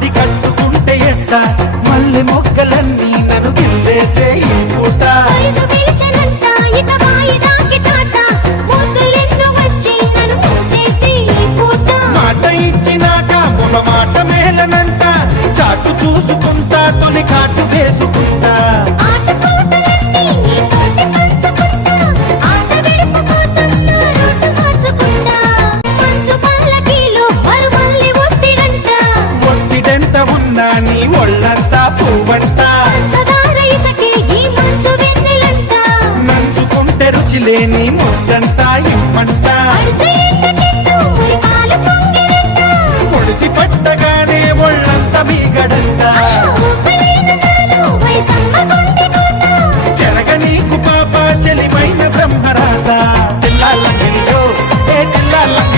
మాడి కట్టుకుంటే ఎట్ట మల్లె మొగ్గలన్నీ నన్ను గిల్లేసే ఈ పూట మాట ఇచ్చినాక మొల మాట మేలనంట చాటు చూసుకో